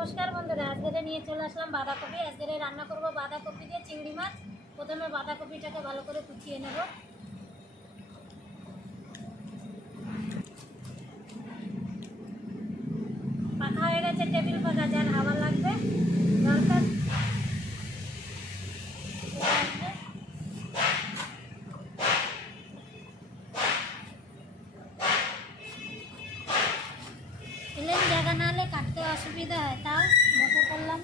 नमस्कार बंधुरा आज के निये चले आसलाम बाँधाकपि। आज के रान्ना करब बाँधाकपि दिए चिंगड़ी माछ। प्रथमे बाँधाकपिटाके भालो करे कुचिए नेब। पाका हये गेछे टेबिल पाका, जार हावा लागबे दरकार प्लेन जगह ना हले काटते असुविधा है, ताও বসে পড়লাম।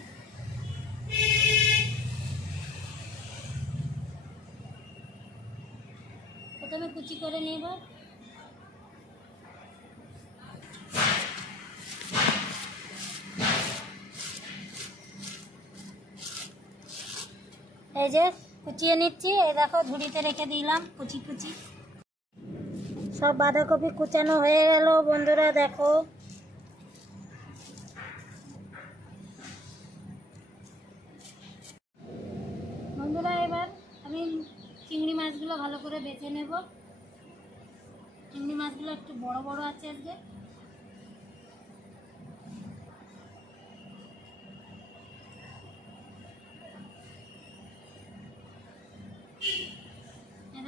প্রথমে কুচি করে নেব। এই যে কুচিয়ে নিচ্ছি, এই দেখো ঝুড়িতে রেখে দিলাম কুচি কুচি। সব বাঁধাকপি কুচানো হয়ে গেল বন্ধুরা, দেখো বন্ধুরা। এবার আমি চিংড়ি মাছগুলো ভালো করে বেছে নেব। চিংড়ি মাছগুলো একটু বড় বড় আছে আজকে।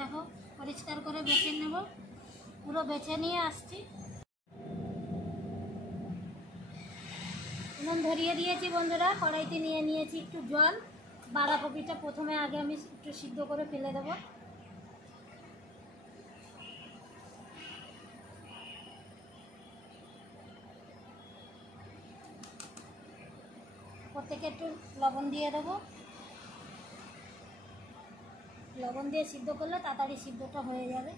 দেখো পরিষ্কার করে বেছে নেব, পুরো বেছে নিয়ে আসছি। নুন ধরিয়ে দিয়েছি বন্ধুরা, কড়াইতে নিয়ে নিয়েছি একটু জল। বাঁধাকপিটা প্রথমে আগে আমি একটু সিদ্ধ করে ফেলে দেব। প্রত্যেকে একটু লবণ দিয়ে দেবো। লবণ দিয়ে সিদ্ধ করলে তাড়াতাড়ি সিদ্ধটা হয়ে যাবে।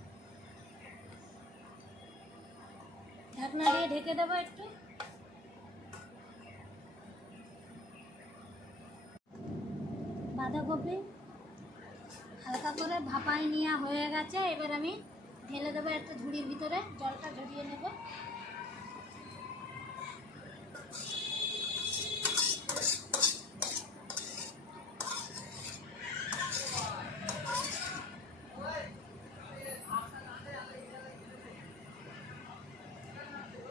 ঢাকনা দিয়ে ঢেকে দেবো একটু। বাঁধাকপি হালকা করে ভাপাই নেওয়া হয়ে গেছে, এবার আমি ঢেলে দেবো একটা ঝুড়ির ভিতরে, জলটা ঝরিয়ে নেব।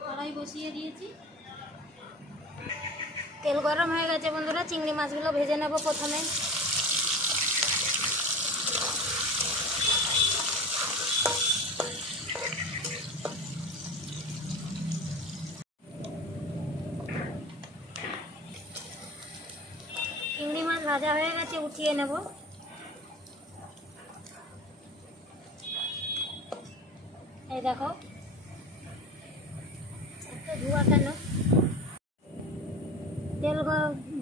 কড়াই বসিয়ে দিয়েছি, তেল গরম হয়ে গেছে বন্ধুরা। চিংড়ি মাছগুলো ভেজে নেব প্রথমে। চিংড়ি মাছ ভাজা হয়ে গেছে, উঠিয়ে নেব। এই দেখো একটু ধোয়া কেন, তেল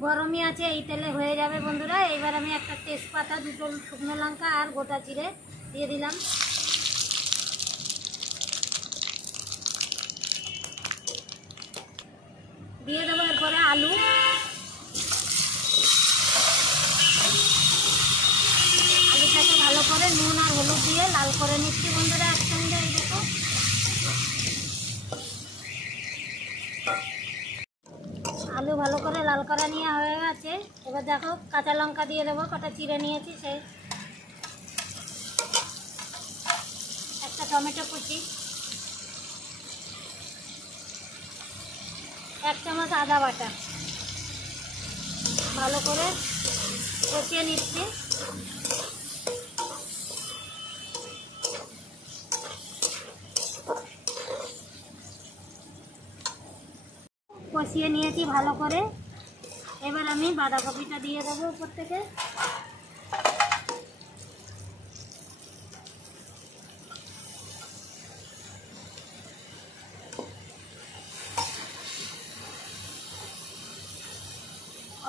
গরমই আছে, এই তেলে হয়ে যাবে বন্ধুরা। এবার আমি একটা তেজপাতা, দুটো শুকনো লঙ্কা আর গোটা জিরে দিয়ে দিলাম। দিয়ে দেবো এরপরে আলু। আলুটাকে ভালো করে নুন আর হলুদ দিয়ে লাল করে নিচ্ছি বন্ধুরা একসঙ্গে। এই দেখো আলু ভালো করে লাল করা নিয়ে হয়ে গেছে। এবার দেখো কাঁচা লঙ্কা দিয়ে দেবো, কটা চিড়ে নিয়েছি। সেই একটা টমেটো কুচি, 1 চামচ আদা বাটা, ভালো করে কষিয়ে নিচ্ছি। কষিয়ে নিয়েছি ভালো করে। এবার আমি বাঁধাকপিটা দিয়ে দেবো উপর থেকে।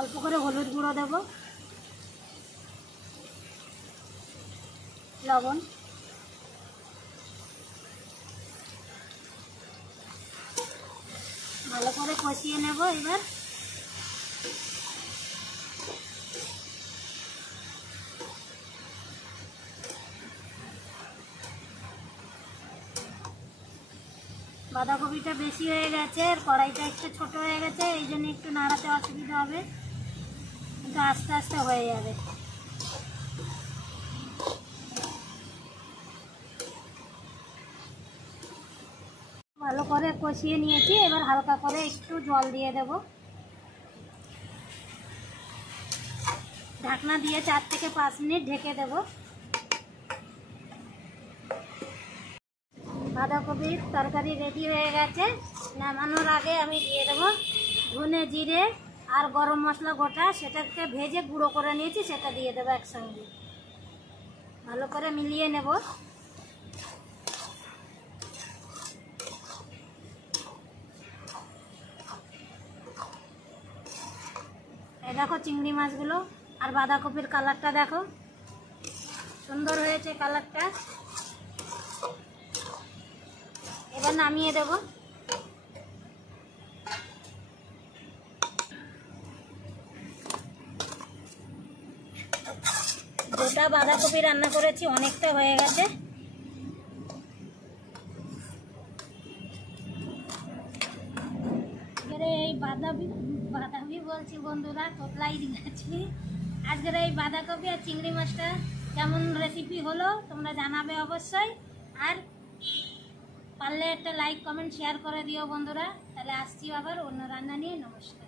অল্প করে হলুদ গুঁড়ো দেব, লবণ, ভালো করে কষিয়ে নেব। এবার বাঁধাকপিটা বেশি হয়ে গেছে আর কড়াইটা একটু ছোট হয়ে গেছে, এই জন্য একটু নাড়াতে অসুবিধা হবে, কিন্তু আস্তে আস্তে হয়ে যাবে। ভালো করে কষিয়ে নিয়েছি, এবার হালকা করে একটু জল দিয়ে দেব। ঢাকনা দিয়ে 4 থেকে 5 মিনিট ঢেকে দেব। বাঁধাকপির তরকারি রেডি হয়ে গেছে। নামানোর আগে আমি দিয়ে দেব ধনে জিরে আর গরম মশলা গোটা, সেটাকে ভেজে গুঁড়ো করে নিয়েছি, সেটা দিয়ে দেবো একসঙ্গে। ভালো করে মিলিয়ে নেব। এই দেখো চিংড়ি মাছগুলো আর বাঁধাকপির কালারটা দেখো, সুন্দর হয়েছে কালারটা। এবার নামিয়ে দেব। গোটা বাঁধাকপি রান্না করেছি, অনেকটা হয়ে গেছে। এই বাঁধাকপি বলছি বন্ধুরা, তোতলাই দিয়েছি। আজকের এই বাঁধাকপি আর চিংড়ি মাছটা কেমন রেসিপি হলো তোমরা জানাবে অবশ্যই। আর পারলে একটা লাইক কমেন্ট শেয়ার করে দিও বন্ধুরা। তাহলে আসছি আবার অন্য রান্না নিয়ে। নমস্কার।